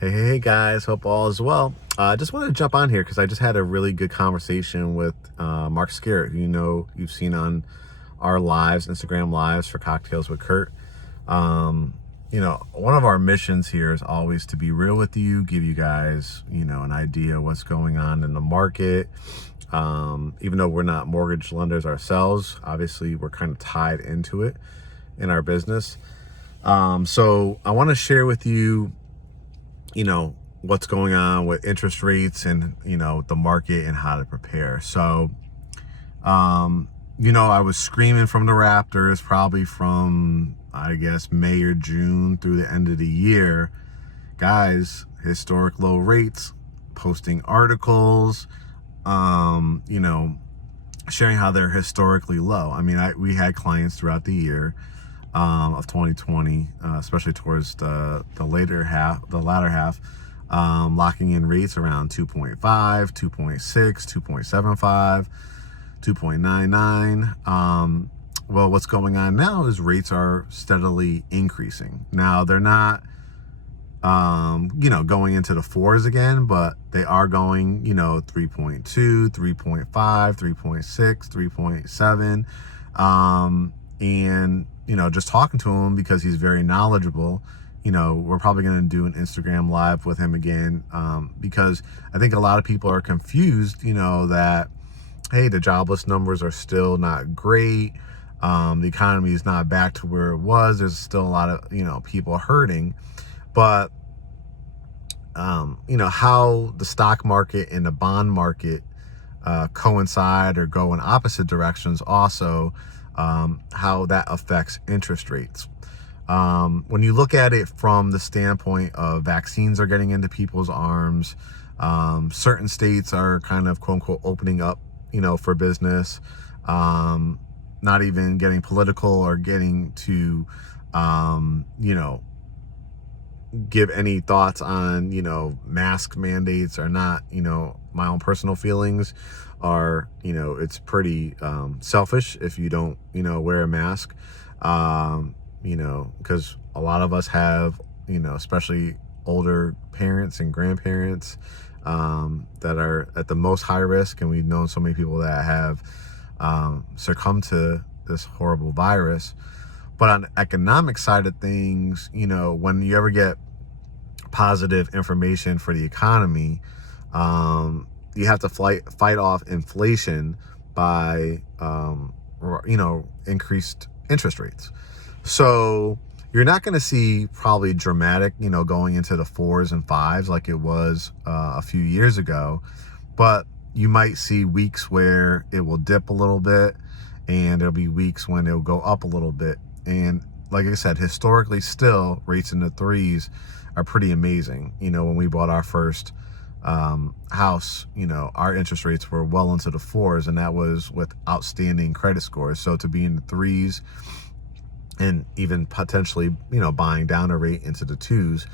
Hey guys, hope all is well. I just wanted to jump on here because I just had a really good conversation with Mark Scarrett, who you've seen on our lives, Instagram lives for Cocktails with Kurt. One of our missions here is always to be real with you, give you guys, an idea of what's going on in the market. Even though we're not mortgage lenders ourselves, obviously we're kind of tied into it in our business. So I want to share with you, what's going on with interest rates and, the market and how to prepare. So, I was screaming from the Raptors probably from, I guess, May or June through the end of the year. Guys, historic low rates, posting articles, sharing how they're historically low. I mean, we had clients throughout the year of 2020, especially towards the latter half, locking in rates around 2.5, 2.6, 2.75, 2.99. Well, what's going on now is rates are steadily increasing. Now, they're not, going into the fours again, but they are going, 3.2, 3.5, 3.6, 3.7. And, just talking to him because he's very knowledgeable, we're probably going to do an Instagram live with him again, because I think a lot of people are confused, that, hey, the jobless numbers are still not great. The economy is not back to where it was. There's still a lot of, people hurting. But, how the stock market and the bond market coincide or go in opposite directions also, how that affects interest rates. When you look at it from the standpoint of vaccines are getting into people's arms, certain states are kind of quote unquote opening up, for business, not even getting political or getting to, give any thoughts on, mask mandates or not. My own personal feelings are, it's pretty selfish if you don't, wear a mask, because a lot of us have, especially older parents and grandparents that are at the most high risk. And we've known so many people that have succumbed to this horrible virus. But on the economic side of things, when you ever get positive information for the economy, you have to fight off inflation by, increased interest rates. So you're not going to see probably dramatic, going into the 4s and 5s like it was a few years ago. But you might see weeks where it will dip a little bit, and there'll be weeks when it'll go up a little bit. And like I said, historically still, rates in the 3s are pretty amazing. When we bought our first house, our interest rates were well into the 4s, and that was with outstanding credit scores. So to be in the 3s and even potentially, buying down a rate into the 2s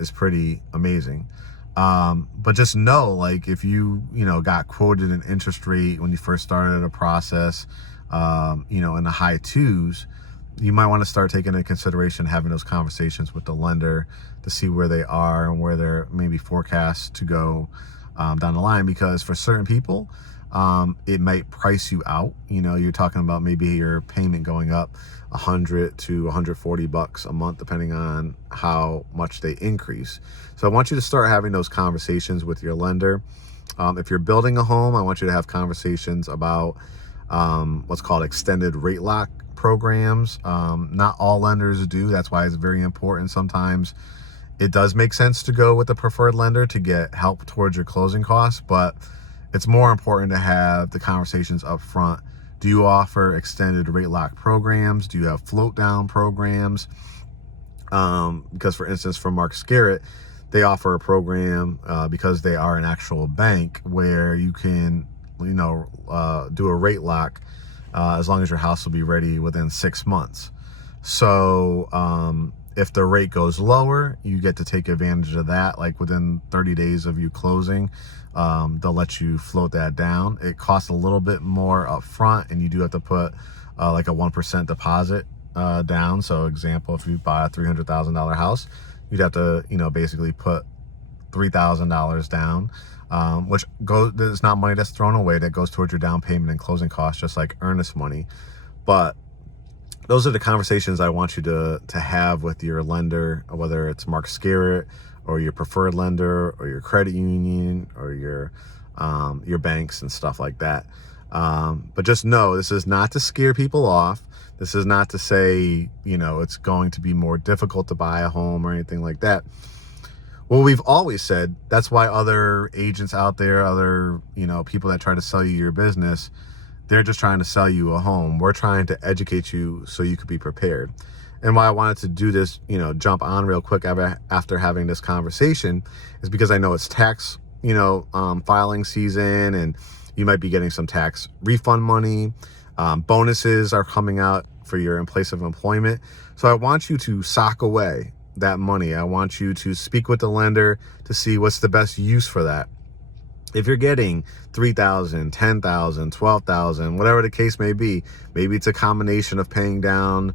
is pretty amazing. But just know, like, if you, got quoted an interest rate when you first started a process, in the high 2s, you might want to start taking into consideration having those conversations with the lender to see where they are and where they're maybe forecast to go down the line. Because for certain people, it might price you out. You're talking about maybe your payment going up $100 to $140 a month, depending on how much they increase. So I want you to start having those conversations with your lender. If you're building a home, I want you to have conversations about what's called extended rate lock programs. Not all lenders do. That's why it's very important. Sometimes it does make sense to go with the preferred lender to get help towards your closing costs, but it's more important to have the conversations up front. Do you offer extended rate lock programs? Do you have float down programs? Because for instance, for Mark Scarrett, they offer a program because they are an actual bank where you can, do a rate lock as long as your house will be ready within 6 months. So if the rate goes lower, you get to take advantage of that. Like within 30 days of you closing, they'll let you float that down. It costs a little bit more up front, and you do have to put like a 1% deposit down. So example, if you buy a $300,000 house, you'd have to, basically put $3,000 down, which there's not money that's thrown away. That goes towards your down payment and closing costs, just like earnest money. But those are the conversations I want you to have with your lender, whether it's Mark Scarrett or your preferred lender or your credit union or your banks and stuff like that. But just know, this is not to scare people off. This is not to say, it's going to be more difficult to buy a home or anything like that. Well, we've always said that's why other agents out there, other, people that try to sell you your business, they're just trying to sell you a home. We're trying to educate you so you could be prepared. And why I wanted to do this, jump on real quick after having this conversation is because I know it's tax, filing season, and you might be getting some tax refund money. Bonuses are coming out for your in place of employment. So I want you to sock away that money. I want you to speak with the lender to see what's the best use for that. If you're getting $3,000, $10,000, $12,000, whatever the case may be, maybe it's a combination of paying down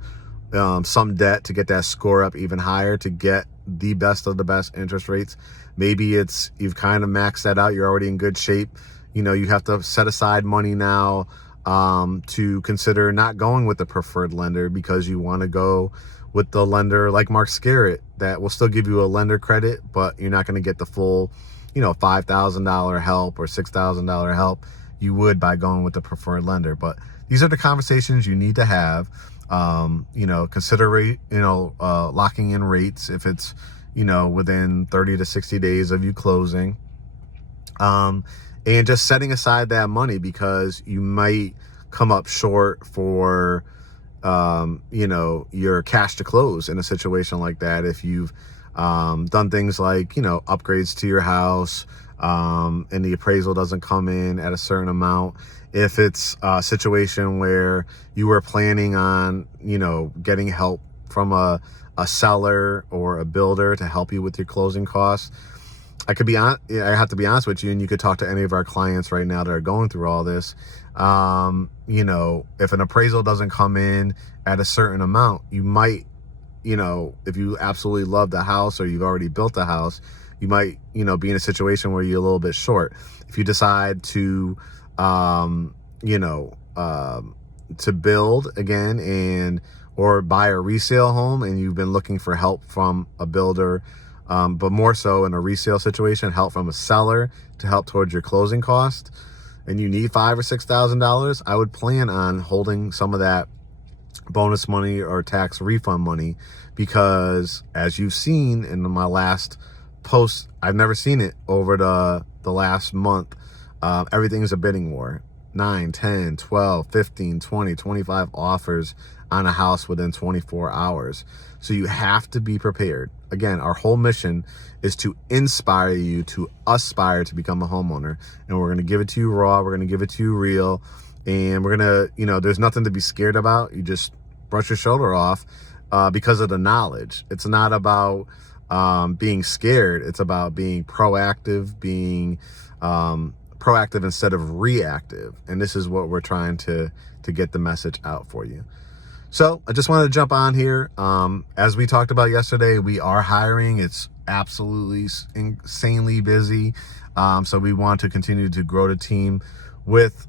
some debt to get that score up even higher, to get the best of the best interest rates. Maybe it's you've kind of maxed that out. You're already in good shape. You have to set aside money now to consider not going with the preferred lender because you want to go with the lender like Mark Scarrett that will still give you a lender credit, but you're not going to get the full $5,000 help or $6,000 help you would by going with the preferred lender. But these are the conversations you need to have. Consider locking in rates if it's within 30 to 60 days of you closing, and just setting aside that money because you might come up short for your cash to close in a situation like that. If you've done things like, upgrades to your house, and the appraisal doesn't come in at a certain amount. If it's a situation where you were planning on, getting help from a seller or a builder to help you with your closing costs. I have to be honest with you, and you could talk to any of our clients right now that are going through all this. If an appraisal doesn't come in at a certain amount, you might, if you absolutely love the house or you've already built the house, you might, be in a situation where you're a little bit short. If you decide to, to build again or buy a resale home and you've been looking for help from a builder, but more so in a resale situation, help from a seller to help towards your closing cost, and you need $5,000 or $6,000, I would plan on holding some of that bonus money or tax refund money, because as you've seen in my last post, I've never seen it over the last month. Everything's a bidding war. 9, 10, 12, 15, 20, 25 offers on a house within 24 hours. So you have to be prepared. Again, our whole mission is to inspire you to aspire to become a homeowner. And we're going to give it to you raw. We're going to give it to you real. And we're going to, there's nothing to be scared about. You just brush your shoulder off because of the knowledge. It's not about being scared. It's about being proactive, proactive instead of reactive. And this is what we're trying to get the message out for you. So I just wanted to jump on here. As we talked about yesterday, we are hiring. It's absolutely insanely busy. So we want to continue to grow the team with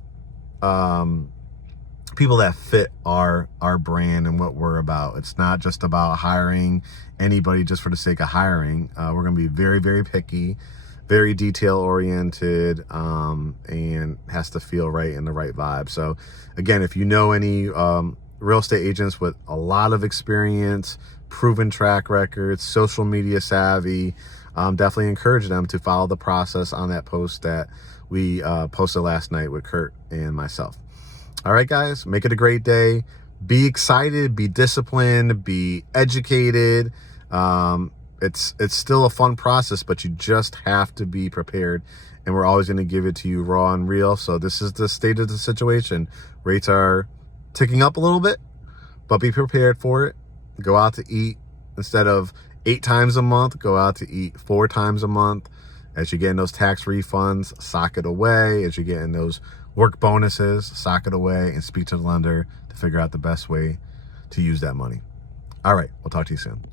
people that fit our brand and what we're about. It's not just about hiring anybody just for the sake of hiring. We're going to be very, very picky, very detail oriented, and has to feel right and the right vibe. So again, if you know any real estate agents with a lot of experience, proven track records, social media savvy, definitely encourage them to follow the process on that post that we posted last night with Kurt and myself. All right, guys, make it a great day. Be excited, be disciplined, be educated. It's still a fun process, but you just have to be prepared. And we're always going to give it to you raw and real. So this is the state of the situation. Rates are ticking up a little bit, but be prepared for it. Go out to eat. Instead of 8 times a month, go out to eat 4 times a month. As you're getting those tax refunds, sock it away. As you're getting those work bonuses, sock it away and speak to the lender to figure out the best way to use that money. All right, we'll talk to you soon.